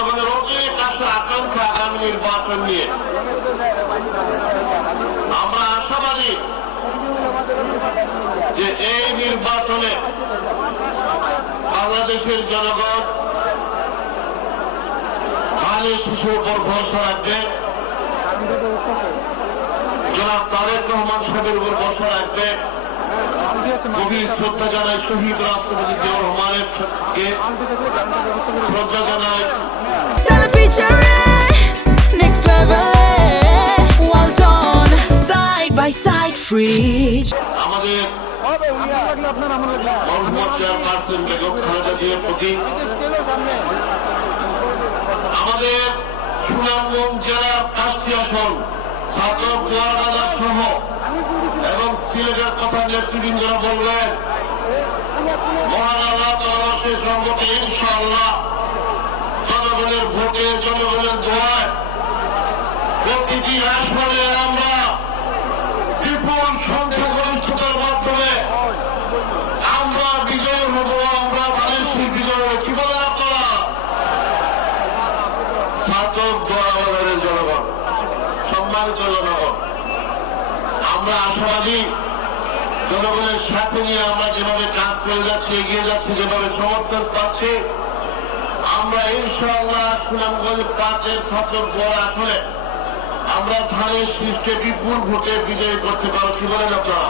জনগণের অনেক আশা আকাঙ্ক্ষা আগামী নির্বাচন নিয়ে। আমরা আশাবাদী যে এই নির্বাচনে বাংলাদেশের জনগণ ধানের শিশুর উপর ভরসা রাখবে, জনাব তারেক রহমান সাহেবের উপর ভরসা রাখবে। গভীর শ্রদ্ধা জানাই শহীদ রাষ্ট্রপতি জিয়াউর রহমানকে, শ্রদ্ধা জানাই আমাদের চেয়ারপারসন বেগম খালেদা জিয়ার প্রতি, আমাদের সুনামগঞ্জ জেলার 5টি আসন ছাত্র দোয়ারাদা সহ এবং সিলেটের কথা নেতৃবৃন্দরা বলবেন, মহান আল্লাহ তাআলা শেষ রহমতে ইনশাআল্লাহ জনগণের ভোটে, জনগণের দোয়ায় প্রতিটি আসনে আমরা বিপুল সংখ্যাগরিষ্ঠতার মাধ্যমে আমরা বিজয় হব, আমরা বাংলাদেশের বিজয় হব। কি বলেন আপনারা? ছাত্র দোয়ারাবাজারের জনগণ, সম্মানিত জনগণ, আমরা আশাবাদী জনগণের সাথে নিয়ে আমরা যেভাবে কাজ করে যাচ্ছি, এগিয়ে যাচ্ছি, যেভাবে সমর্থন পাচ্ছি, আমরা ইনশাআল্লাহ সুনামগঞ্জ 5-এর ছাত্র দোয়ার আসনে আমরা ধানের শীষকে বিপুল ভোটে বিজয়ী করতে পারো। কি বলেন আপনারা?